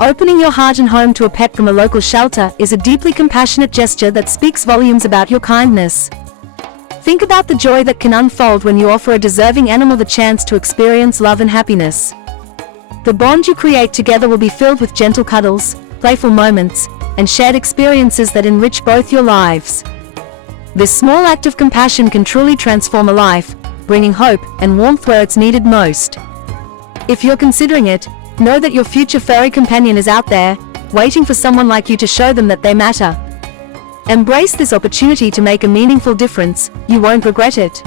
Opening your heart and home to a pet from a local shelter is a deeply compassionate gesture that speaks volumes about your kindness. Think about the joy that can unfold when you offer a deserving animal the chance to experience love and happiness. The bond you create together will be filled with gentle cuddles, playful moments, and shared experiences that enrich both your lives. This small act of compassion can truly transform a life, bringing hope and warmth where it's needed most. If you're considering it, know that your future furry companion is out there, waiting for someone like you to show them that they matter. Embrace this opportunity to make a meaningful difference. You won't regret it.